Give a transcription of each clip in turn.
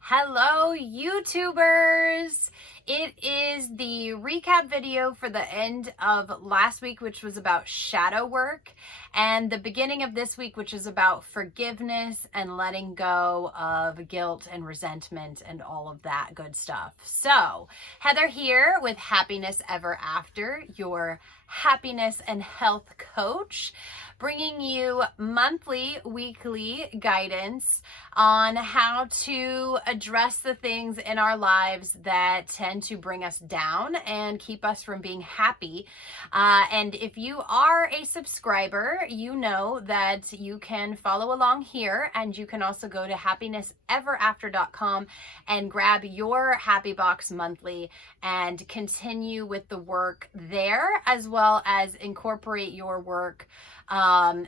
Hello, YouTubers! It is the recap video for the end of last week, which was about shadow work, and the beginning of this week, which is about forgiveness and letting go of guilt and resentment and all of that good stuff. So, Heather here with Happiness Ever After, your happiness and health coach, bringing you monthly, weekly guidance on how to address the things in our lives that tend to bring us down and keep us from being happy. And if you are a subscriber, you know that you can follow along here, and you can also go to happinessEverAfter.com and grab your Happy Box monthly and continue with the work there, as well as incorporate your work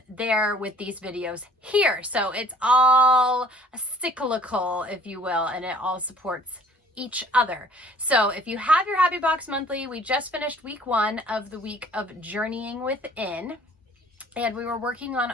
there with these videos here. So it's all cyclical, if you will, and it all supports each other. So if you have your Happy Box monthly, we just finished week 1 of the week of Journeying Within. And we were working on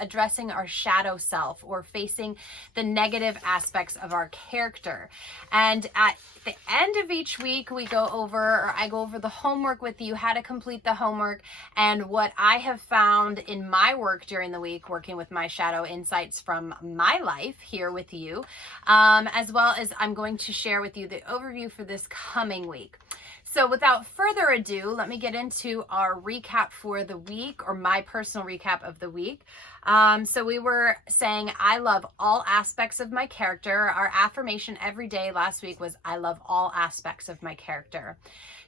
addressing our shadow self, or facing the negative aspects of our character. And at the end of each week, we go over, or I go over the homework with you, how to complete the homework, and what I have found in my work during the week, working with my shadow insights from my life here with you, as well as I'm going to share with you the overview for this coming week. So without further ado, let me get into our recap for the week, or my personal recap of the week. So we were saying, I love all aspects of my character. Our affirmation every day last week was, I love all aspects of my character.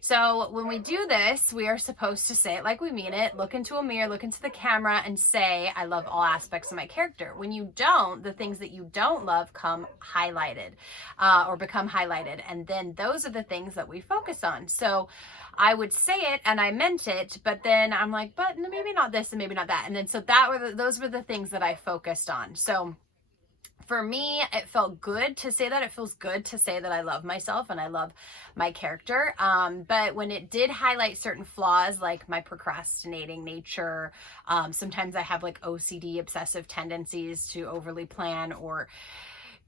So when we do this, we are supposed to say it like we mean it, look into a mirror, look into the camera, and say, I love all aspects of my character. When you don't, the things that you don't love come highlighted, or become highlighted. And then those are the things that we focus on. So I would say it and I meant it, but then I'm like, but maybe not this and maybe not that. And then so those were the things that I focused on. So for me, it felt good to say that. It feels good to say that I love myself and I love my character. But when it did highlight certain flaws, like my procrastinating nature, sometimes I have like OCD, obsessive tendencies to overly plan, or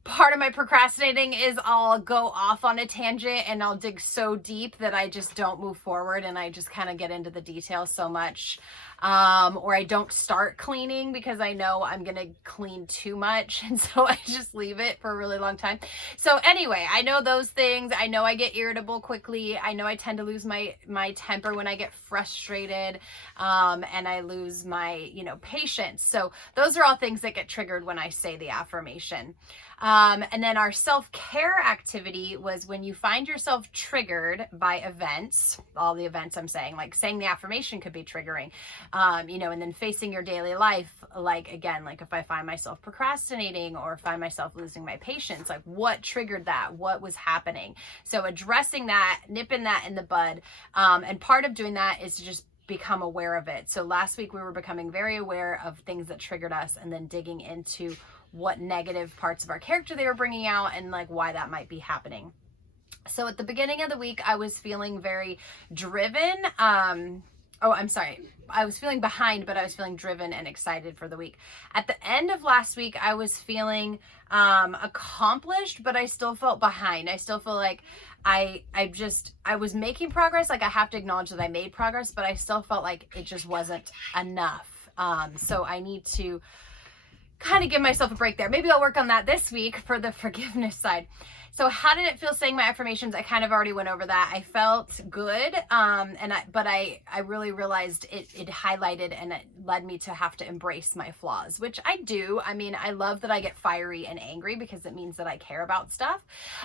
part of my procrastinating is I'll go off on a tangent and I'll dig so deep that I just don't move forward, and I just kind of get into the details so much. Or I don't start cleaning because I know I'm going to clean too much. And so I just leave it for a really long time. So anyway, I know those things. I know I get irritable quickly. I know I tend to lose my temper when I get frustrated. And I lose my, patience. So those are all things that get triggered when I say the affirmation. And then our self-care activity was when you find yourself triggered by events, all the events I'm saying, like saying the affirmation could be triggering, and then facing your daily life, like, again, like if I find myself procrastinating or find myself losing my patience, like what triggered that? What was happening? So addressing that, nipping that in the bud. And part of doing that is to just become aware of it. So last week we were becoming very aware of things that triggered us, and then digging into what negative parts of our character they were bringing out and like why that might be happening. So at the beginning of the week, I was feeling very driven. I was feeling behind, but I was feeling driven and excited for the week. At the end of last week, I was feeling accomplished, but I still felt behind. I still feel like I was making progress. Like, I have to acknowledge that I made progress, but I still felt like it just wasn't enough. So I need to kind of give myself a break there. Maybe I'll work on that this week for the forgiveness side. So how did it feel saying my affirmations? I kind of already went over that. I felt good, but I really realized it highlighted, and it led me to have to embrace my flaws, which I do. I mean, I love that I get fiery and angry because it means that I care about stuff,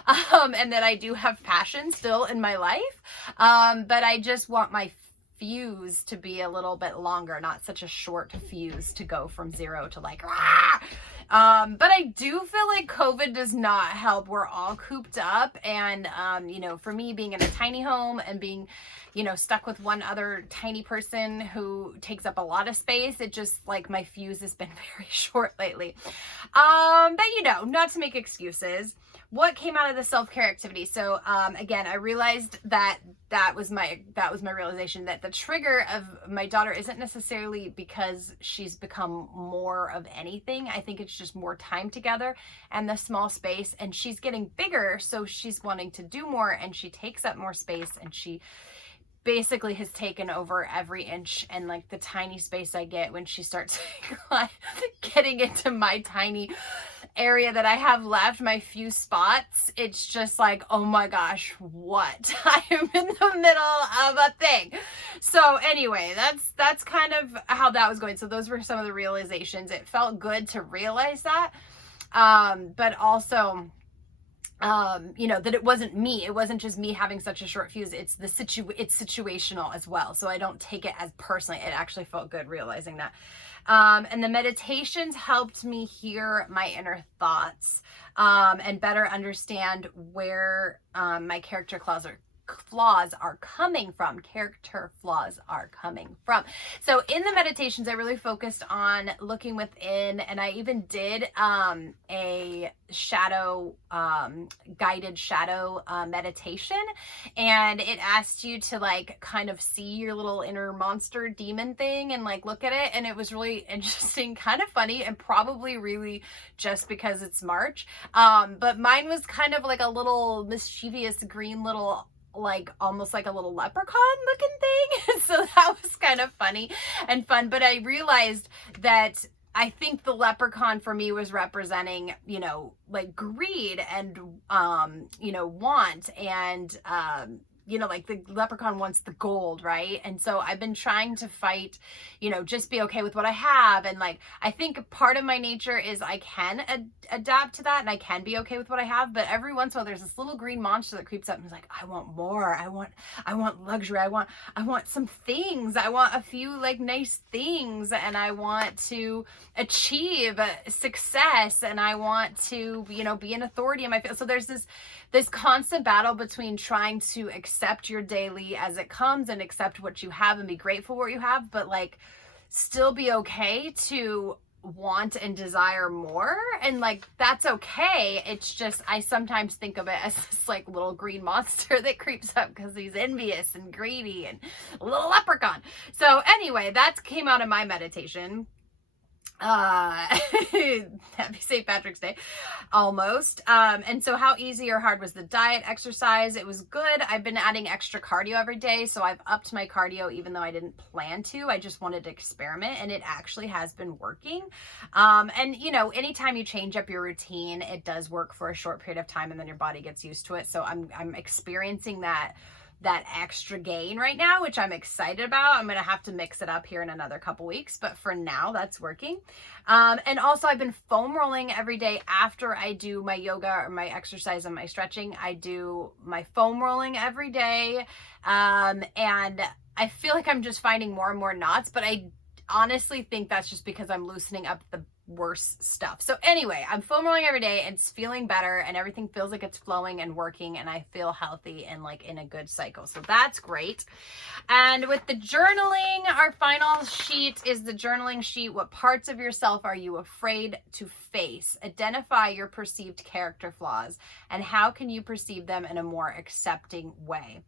and that I do have passion still in my life, but I just want my fuse to be a little bit longer, not such a short fuse to go from 0 to like, rah! But I do feel like COVID does not help. We're all cooped up, and, for me, being in a tiny home and being, stuck with one other tiny person who takes up a lot of space, it just, like, my fuse has been very short lately. But, not to make excuses. What came out of the self-care activity? So, again, I realized that was my realization that the trigger of my daughter isn't necessarily because she's become more of anything. I think it's just more time together and the small space, and she's getting bigger, so she's wanting to do more, and she takes up more space, and she basically has taken over every inch, and like the tiny space I get when she starts getting into my tiny area that I have left, my few spots, it's just like, oh my gosh, what? I am in the middle of a thing. So anyway, that's kind of how that was going. So those were some of the realizations. It felt good to realize that, but also you know, that it wasn't me. It wasn't just me having such a short fuse. It's it's situational as well. So I don't take it as personally. It actually felt good realizing that. And the meditations helped me hear my inner thoughts, and better understand where, my character flaws are coming from. So in the meditations, I really focused on looking within, and I even did a shadow guided shadow meditation, and it asked you to like kind of see your little inner monster demon thing and like look at it, and it was really interesting, kind of funny, and probably really just because it's March, but mine was kind of like a little mischievous green little, like almost like a little leprechaun looking thing. So that was kind of funny and fun. But I realized that I think the leprechaun for me was representing, you know, like greed and, you know, want, and, you know, like the leprechaun wants the gold, right? And so I've been trying to fight, you know, just be okay with what I have. And like, I think part of my nature is I can adapt to that, and I can be okay with what I have. But every once in a while, there's this little green monster that creeps up and is like, I want more. I want luxury. I want some things. I want a few like nice things, and I want to achieve success, and I want to, you know, be an authority in my field. So there's this constant battle between trying to accept your daily as it comes and accept what you have and be grateful for what you have, but like still be okay to want and desire more. And like, that's okay. It's just, I sometimes think of it as this like little green monster that creeps up because he's envious and greedy and a little leprechaun. So anyway, that came out of my meditation. Happy St. Patrick's Day, almost. And so how easy or hard was the diet, exercise? It was good. I've been adding extra cardio every day, so I've upped my cardio even though I didn't plan to. I just wanted to experiment, and it actually has been working. And you know, anytime you change up your routine, it does work for a short period of time, and then your body gets used to it. So I'm experiencing that extra gain right now, which I'm excited about. I'm going to have to mix it up here in another couple weeks, but for now that's working. And also I've been foam rolling every day after I do my yoga or my exercise and my stretching. I do my foam rolling every day. And I feel like I'm just finding more and more knots, but I honestly think that's just because I'm loosening up the worse stuff. So anyway, I'm foam rolling every day, and it's feeling better, and everything feels like it's flowing and working, and I feel healthy and like in a good cycle. So that's great. And with the journaling, our final sheet is the journaling sheet. What parts of yourself are you afraid to face? Identify your perceived character flaws, and how can you perceive them in a more accepting way?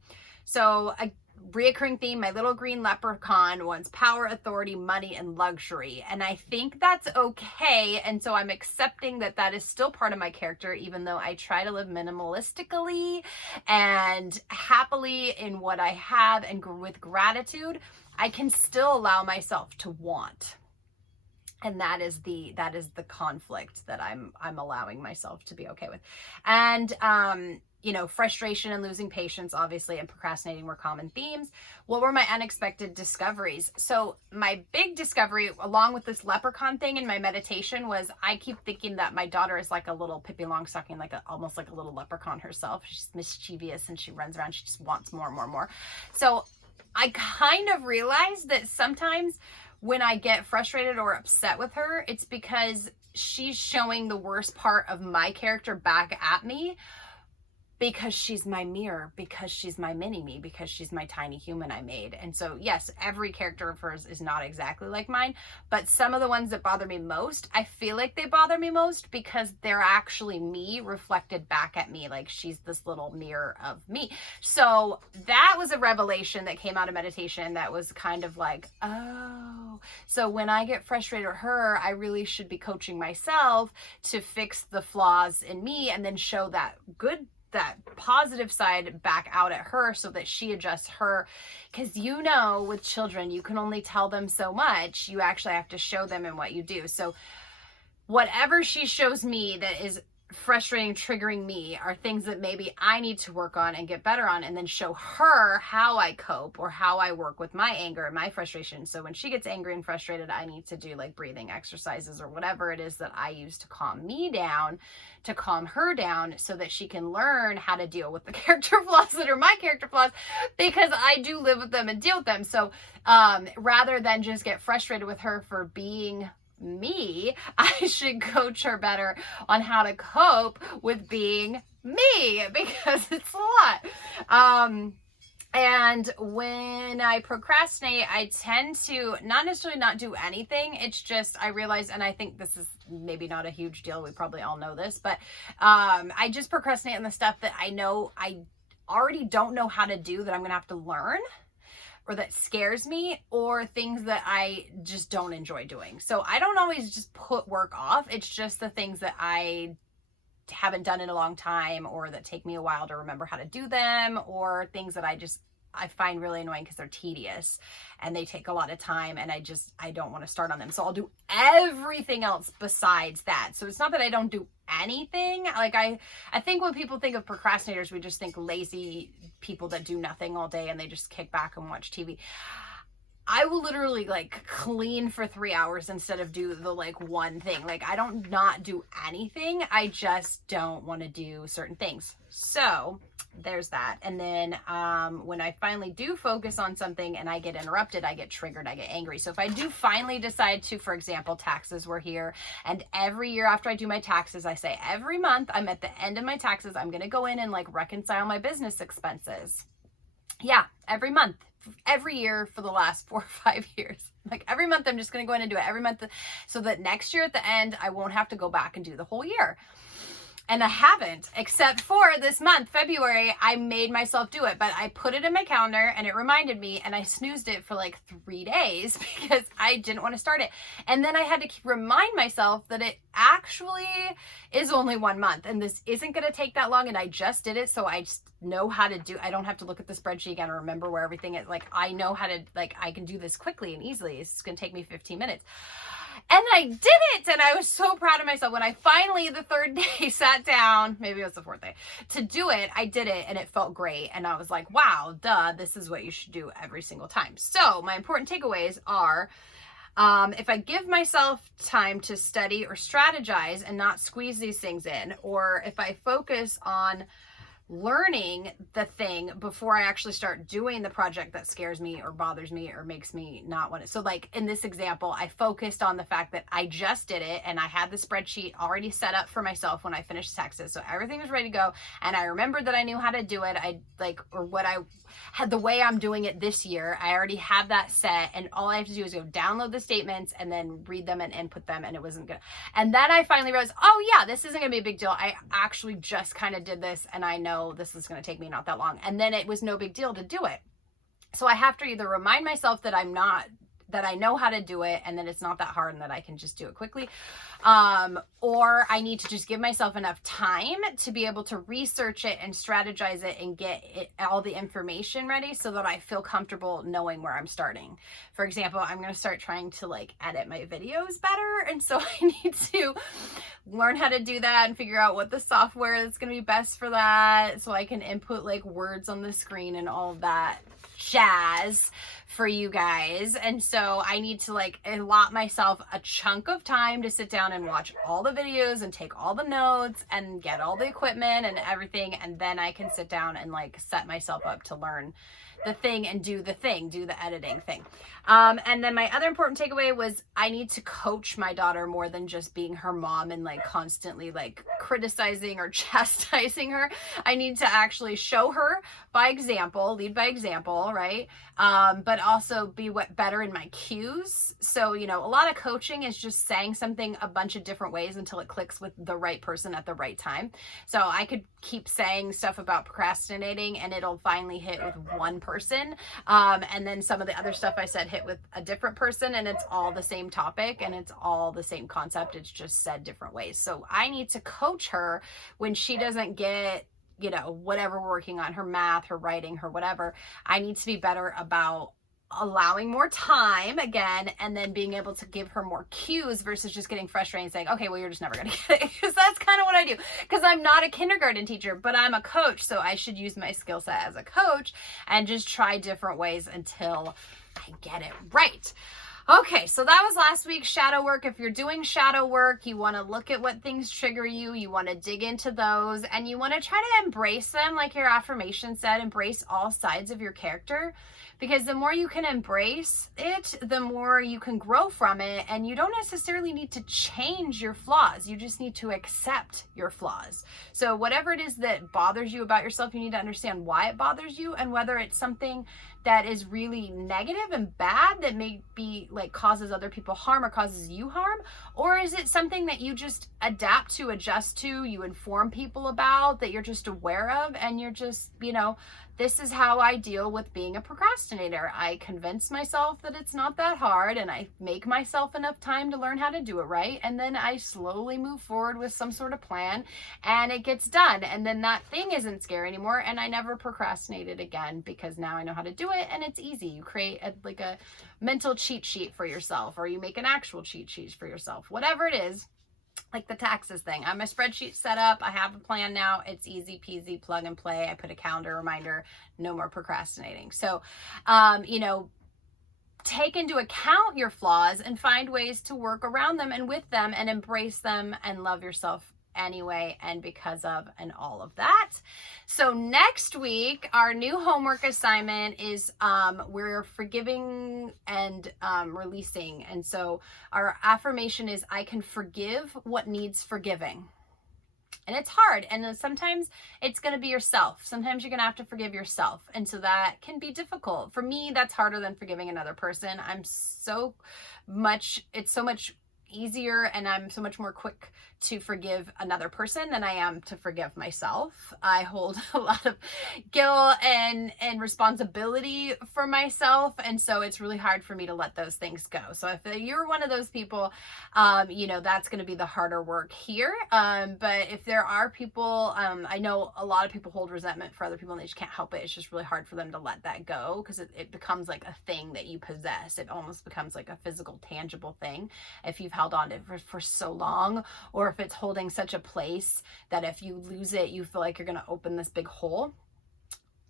So a reoccurring theme, my little green leprechaun wants power, authority, money, and luxury. And I think that's okay. And so I'm accepting that that is still part of my character, even though I try to live minimalistically and happily in what I have, and with gratitude, I can still allow myself to want. And that is the conflict that I'm allowing myself to be okay with. And, you know, frustration and losing patience, obviously, and procrastinating were common themes. What were my unexpected discoveries? So my big discovery, along with this leprechaun thing in my meditation, was I keep thinking that my daughter is like a little Pippi Longstocking, like almost like a little leprechaun herself. She's mischievous and she runs around. She just wants more and more and more. So I kind of realized that sometimes when I get frustrated or upset with her, it's because she's showing the worst part of my character back at me. because she's my mirror, because she's my mini me, because she's my tiny human I made. And so yes, every character of hers is not exactly like mine, but some of the ones that bother me most, I feel like they bother me most because they're actually me reflected back at me. Like she's this little mirror of me. So that was a revelation that came out of meditation that was kind of like, oh, so when I get frustrated with her, I really should be coaching myself to fix the flaws in me and then show that positive side back out at her so that she adjusts her. Because with children, you can only tell them so much. You actually have to show them in what you do. So whatever she shows me that is frustrating, triggering me, are things that maybe I need to work on and get better on, and then show her how I cope or how I work with my anger and my frustration. So when she gets angry and frustrated, I need to do like breathing exercises or whatever it is that I use to calm me down, to calm her down, so that she can learn how to deal with the character flaws that are my character flaws, because I do live with them and deal with them. So rather than just get frustrated with her for being me, I should coach her better on how to cope with being me, because it's a lot. And when I procrastinate, I tend to not necessarily not do anything. It's just, I realize, and I think this is maybe not a huge deal, we probably all know this, but I just procrastinate on the stuff that I know I already don't know how to do, that I'm gonna have to learn, or that scares me, or things that I just don't enjoy doing. So I don't always just put work off. It's just the things that I haven't done in a long time, or that take me a while to remember how to do them, or things that I find really annoying because they're tedious and they take a lot of time, and I don't want to start on them. So I'll do everything else besides that. So it's not that I don't do anything. Like I think when people think of procrastinators, we just think lazy people that do nothing all day and they just kick back and watch TV. I will literally like clean for 3 hours instead of do the like one thing. Like I don't not do anything. I just don't want to do certain things. So there's that. And then when I finally do focus on something and I get interrupted, I get triggered, I get angry. So if I do finally decide to, for example, taxes were here, and every year after I do my taxes, I say every month I'm at the end of my taxes, I'm going to go in and like reconcile my business expenses. Yeah, every month. Every year for the last 4 or 5 years. Like every month I'm just going to go in and do it every month, so that next year at the end I won't have to go back and do the whole year. And I haven't, except for this month, February, I made myself do it, but I put it in my calendar and it reminded me, and I snoozed it for like 3 days because I didn't want to start it. And then I had to remind myself that it actually is only 1 month and this isn't going to take that long. And I just did it. So I just know how to do, I don't have to look at the spreadsheet again or remember where everything is. Like I know how to, like I can do this quickly and easily. It's going to take me 15 minutes. And I did it, and I was so proud of myself. When I finally, the third day, sat down, maybe it was the fourth day, to do it, I did it, and it felt great. And I was like, wow, duh, this is what you should do every single time. So my important takeaways are, if I give myself time to study or strategize and not squeeze these things in, or if I focus on learning the thing before I actually start doing the project that scares me or bothers me or makes me not want it. So like in this example, I focused on the fact that I just did it and I had the spreadsheet already set up for myself when I finished taxes. So everything was ready to go. And I remembered that I knew how to do it. What I had, the way I'm doing it this year, I already have that set, and all I have to do is go download the statements and then read them and input them, and it wasn't good. And then I finally realized, oh yeah, this isn't gonna be a big deal. I actually just kind of did this, and I know this is gonna take me not that long. And then it was no big deal to do it. So I have to either remind myself that that I know how to do it and that it's not that hard and that I can just do it quickly. Or I need to just give myself enough time to be able to research it and strategize it and get all the information ready so that I feel comfortable knowing where I'm starting. For example, I'm going to start trying to like edit my videos better. And so I need to learn how to do that and figure out what the software that's going to be best for that, so I can input like words on the screen and all of that jazz for you guys. And so so I need to like allot myself a chunk of time to sit down and watch all the videos and take all the notes and get all the equipment and everything. And then I can sit down and like set myself up to learn the thing and do the editing thing. And then my other important takeaway was I need to coach my daughter more than just being her mom and like constantly like criticizing or chastising her. I need to actually show her by example, lead by example, right? But also be better in my cues. So, you know, a lot of coaching is just saying something a bunch of different ways until it clicks with the right person at the right time. So I could keep saying stuff about procrastinating and it'll finally hit with one person. And then some of the other stuff I said hit with a different person, and it's all the same topic and it's all the same concept. It's just said different ways. So I need to coach her when she doesn't get, you know, whatever we're working on, her math, her writing, her whatever. I need to be better about allowing more time again, and then being able to give her more cues versus just getting frustrated and saying, okay, well, you're just never going to get it. Because that's kind of what I do. Because I'm not a kindergarten teacher, but I'm a coach. So I should use my skill set as a coach and just try different ways until I get it right. Okay, so that was last week's shadow work. If you're doing shadow work, you want to look at what things trigger you. You want to dig into those, and you want to try to embrace them. Like your affirmation said, embrace all sides of your character, because the more you can embrace it, the more you can grow from it. And you don't necessarily need to change your flaws. You just need to accept your flaws. So whatever it is that bothers you about yourself, you need to understand why it bothers you and whether it's something that is really negative and bad that may be like causes other people harm or causes you harm, or is it something that you just adapt to, adjust to, you inform people about, that you're just aware of, and you're just, you know, this is how I deal with being a procrastinator. I convince myself that it's not that hard, and I make myself enough time to learn how to do it right, and then I slowly move forward with some sort of plan, and it gets done, and then that thing isn't scary anymore, and I never procrastinated again because now I know how to do it, and it's easy. You create like a mental cheat sheet for yourself, or you make an actual cheat sheet for yourself, whatever it is. Like the taxes thing. I'm a spreadsheet set up. I have a plan now. It's easy peasy, plug and play. I put a calendar reminder, no more procrastinating. So, you know, take into account your flaws and find ways to work around them and with them and embrace them and love yourself anyway and because of and all of that. So next week, our new homework assignment is we're forgiving and releasing. And so our affirmation is I can forgive what needs forgiving. And it's hard. And then sometimes it's going to be yourself. Sometimes you're going to have to forgive yourself. And so that can be difficult. For me, that's harder than forgiving another person. It's so much easier, and I'm so much more quick to forgive another person than I am to forgive myself. I hold a lot of guilt and responsibility for myself, and so it's really hard for me to let those things go. So if you're one of those people, you know, that's going to be the harder work here. But if there are people, I know a lot of people hold resentment for other people and they just can't help it. It's just really hard for them to let that go because it becomes like a thing that you possess. It almost becomes like a physical, tangible thing if you've held on to it for so long, or if it's holding such a place that if you lose it, you feel like you're going to open this big hole.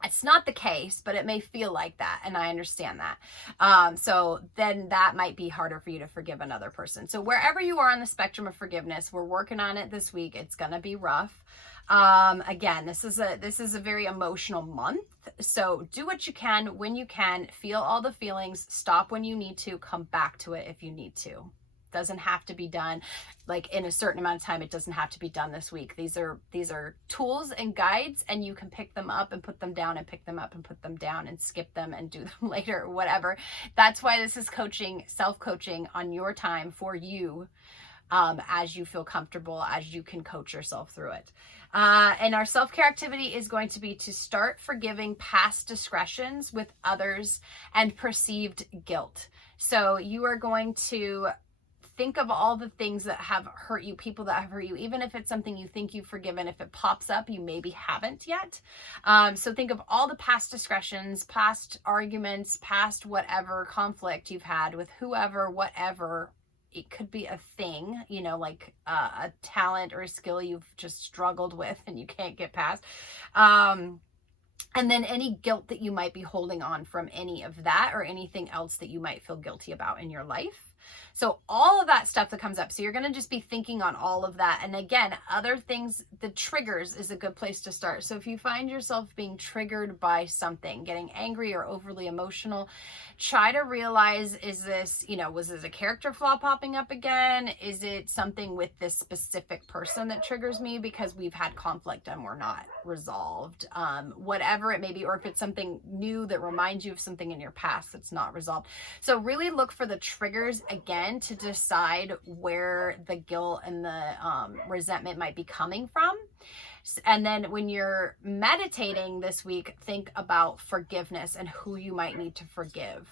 It's not the case, but it may feel like that, and I understand that. So then that might be harder for you to forgive another person. So wherever you are on the spectrum of forgiveness, we're working on it this week. It's going to be rough. Again, this is a very emotional month. So do what you can when you can, feel all the feelings, stop when you need to, come back to it if you need to. Doesn't have to be done like in a certain amount of time. It doesn't have to be done this week. These are tools and guides, and you can pick them up and put them down and pick them up and put them down and skip them and do them later, whatever. That's why this is coaching, self-coaching on your time for you, as you feel comfortable, as you can coach yourself through it. And our self-care activity is going to be to start forgiving past discretions with others and perceived guilt. So you are going to think of all the things that have hurt you, people that have hurt you, even if it's something you think you've forgiven. If it pops up, you maybe haven't yet. So think of all the past discretions, past arguments, past whatever conflict you've had with whoever, whatever. It could be a thing, you know, like a talent or a skill you've just struggled with and you can't get past. And then any guilt that you might be holding on from any of that or anything else that you might feel guilty about in your life. So all of that stuff that comes up. So you're going to just be thinking on all of that. And again, other things, the triggers is a good place to start. So if you find yourself being triggered by something, getting angry or overly emotional, try to realize, is this, was this a character flaw popping up again? Is it something with this specific person that triggers me because we've had conflict and we're not resolved? Whatever it may be, or if it's something new that reminds you of something in your past that's not resolved. So really look for the triggers again to decide where the guilt and the resentment might be coming from. And then when you're meditating this week, think about forgiveness and who you might need to forgive.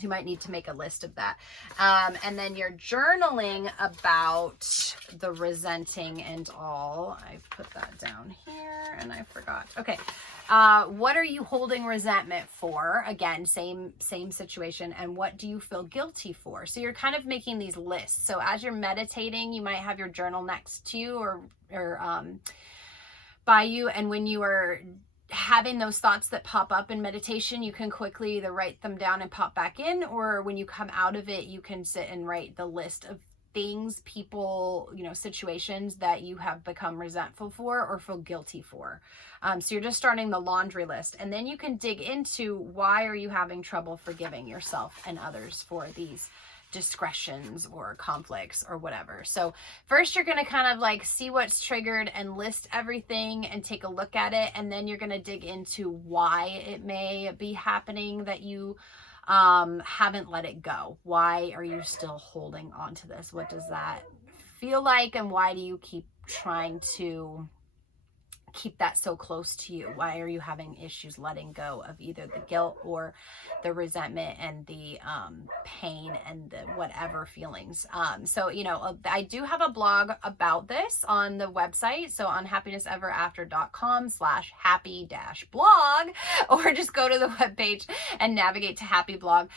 You might need to make a list of that. And then you're journaling about the resenting and all. I've put that down here and I forgot. Okay. What are you holding resentment for? Again, same situation. And what do you feel guilty for? So you're kind of making these lists. So as you're meditating, you might have your journal next to you or by you. And when you are having those thoughts that pop up in meditation, you can quickly either write them down and pop back in, or when you come out of it, you can sit and write the list of things, people, situations that you have become resentful for or feel guilty for. So you're just starting the laundry list, and then you can dig into why are you having trouble forgiving yourself and others for these discretions or conflicts or whatever. So first you're going to kind of like see what's triggered and list everything and take a look at it. And then you're going to dig into why it may be happening that you haven't let it go. Why are you still holding on to this? What does that feel like? And why do you keep trying to keep that so close to you? Why are you having issues letting go of either the guilt or the resentment and the pain and the whatever feelings? So, I do have a blog about this on the website. So on happinesseverafter.com/happy-blog, or just go to the webpage and navigate to Happy Blog.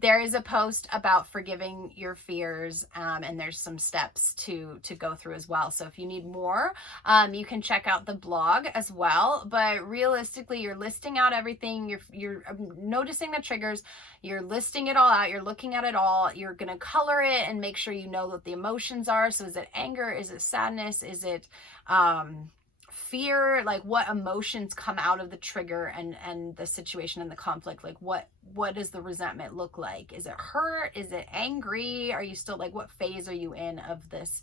There is a post about forgiving your fears, and there's some steps to go through as well. So if you need more, you can check out the blog as well. But realistically, you're listing out everything, you're noticing the triggers, you're listing it all out, you're looking at it all, you're going to color it and make sure you know what the emotions are. So is it anger, is it sadness, is it fear? Like what emotions come out of the trigger and the situation and the conflict? Like what does the resentment look like? Is it hurt? Is it angry? Are you still like, what phase are you in of this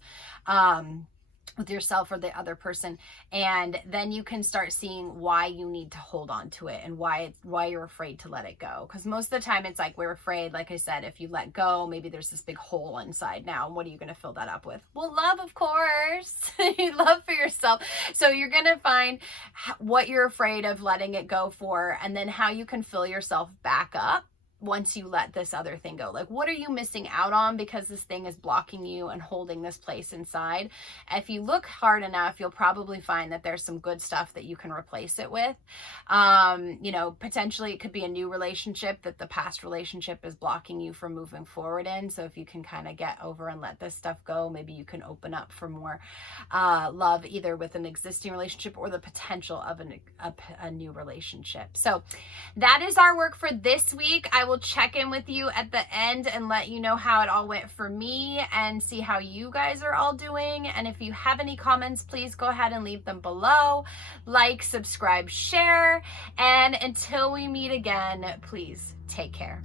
with yourself or the other person? And then you can start seeing why you need to hold on to it and why you're afraid to let it go. Because most of the time it's like we're afraid, like I said, if you let go, maybe there's this big hole inside now. And what are you going to fill that up with? Well, love, of course. Love for yourself. So you're going to find what you're afraid of letting it go for, and then how you can fill yourself back up once you let this other thing go. Like, what are you missing out on because this thing is blocking you and holding this place inside? If you look hard enough, you'll probably find that there's some good stuff that you can replace it with. Potentially it could be a new relationship that the past relationship is blocking you from moving forward in. So if you can kind of get over and let this stuff go, maybe you can open up for more love, either with an existing relationship or the potential of a new relationship. So that is our work for this week. I will check in with you at the end and let you know how it all went for me and see how you guys are all doing. And if you have any comments, please go ahead and leave them below. Like, subscribe, share, and until we meet again, please take care.